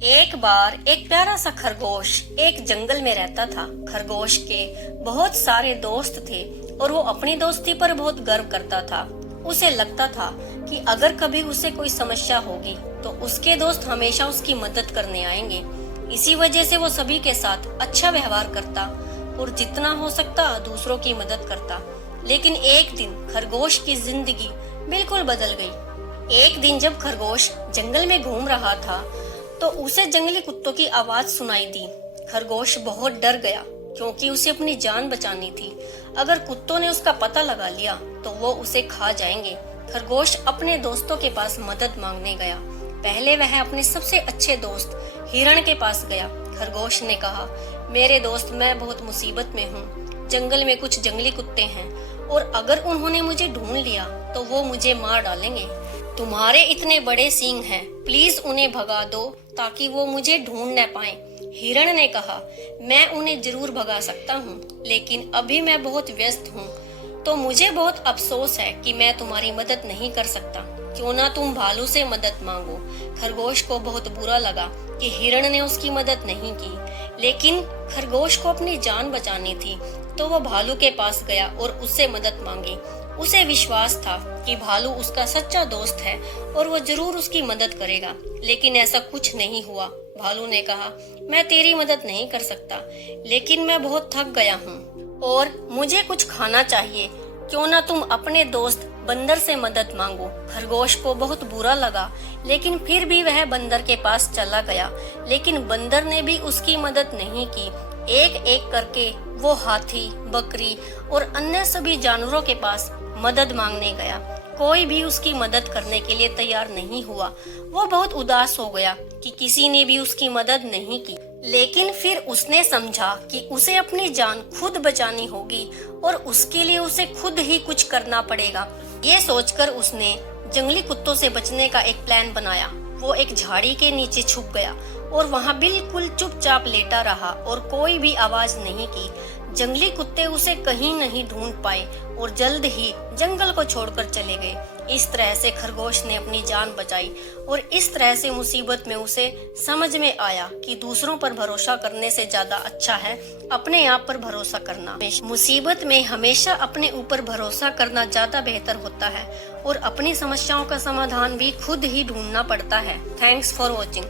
एक बार एक प्यारा सा खरगोश एक जंगल में रहता था। खरगोश के बहुत सारे दोस्त थे और वो अपनी दोस्ती पर बहुत गर्व करता था। उसे लगता था कि अगर कभी उसे कोई समस्या होगी तो उसके दोस्त हमेशा उसकी मदद करने आएंगे। इसी वजह से वो सभी के साथ अच्छा व्यवहार करता और जितना हो सकता दूसरों की मदद करता। लेकिन एक दिन खरगोश की जिंदगी बिल्कुल बदल गई। एक दिन जब खरगोश जंगल में घूम रहा था तो उसे जंगली कुत्तों की आवाज सुनाई दी। खरगोश बहुत डर गया क्योंकि उसे अपनी जान बचानी थी। अगर कुत्तों ने उसका पता लगा लिया तो वो उसे खा जाएंगे। खरगोश अपने दोस्तों के पास मदद मांगने गया। पहले वह अपने सबसे अच्छे दोस्त हिरण के पास गया। खरगोश ने कहा, मेरे दोस्त, मैं बहुत मुसीबत में हूँ। जंगल में कुछ जंगली कुत्ते हैं और अगर उन्होंने मुझे ढूंढ लिया तो वो मुझे मार डालेंगे। तुम्हारे इतने बड़े सींग हैं, प्लीज उन्हें भगा दो ताकि वो मुझे ढूंढ न पाए। हिरण ने कहा, मैं उन्हें जरूर भगा सकता हूँ, लेकिन अभी मैं बहुत व्यस्त हूँ तो मुझे बहुत अफसोस है कि मैं तुम्हारी मदद नहीं कर सकता। क्यों ना तुम भालू से मदद मांगो। खरगोश को बहुत बुरा लगा कि हिरण ने उसकी मदद नहीं की, लेकिन खरगोश को अपनी जान बचानी थी तो वो भालू के पास गया और उससे मदद मांगी। उसे विश्वास था कि भालू उसका सच्चा दोस्त है और वो जरूर उसकी मदद करेगा, लेकिन ऐसा कुछ नहीं हुआ। भालू ने कहा, मैं तेरी मदद नहीं कर सकता, लेकिन मैं बहुत थक गया हूँ और मुझे कुछ खाना चाहिए। क्यों ना तुम अपने दोस्त बंदर से मदद मांगो। खरगोश को बहुत बुरा लगा, लेकिन फिर भी वह बंदर के पास चला गया, लेकिन बंदर ने भी उसकी मदद नहीं की। एक एक करके वो हाथी, बकरी और अन्य सभी जानवरों के पास मदद मांगने गया। कोई भी उसकी मदद करने के लिए तैयार नहीं हुआ। वो बहुत उदास हो गया कि किसी ने भी उसकी मदद नहीं की। लेकिन फिर उसने समझा कि उसे अपनी जान खुद बचानी होगी और उसके लिए उसे खुद ही कुछ करना पड़ेगा। ये सोचकर उसने जंगली कुत्तों से बचने का एक प्लान बनाया। वो एक झाड़ी के नीचे छुप गया और वहाँ बिल्कुल चुपचाप लेटा रहा और कोई भी आवाज नहीं की। जंगली कुत्ते उसे कहीं नहीं ढूंढ पाए और जल्द ही जंगल को छोड़कर चले गए। इस तरह से खरगोश ने अपनी जान बचाई और इस तरह से मुसीबत में उसे समझ में आया कि दूसरों पर भरोसा करने से ज्यादा अच्छा है अपने आप पर भरोसा करना। मुसीबत में हमेशा अपने ऊपर भरोसा करना ज्यादा बेहतर होता है और अपनी समस्याओं का समाधान भी खुद ही ढूंढना पड़ता है। Thanks for watching.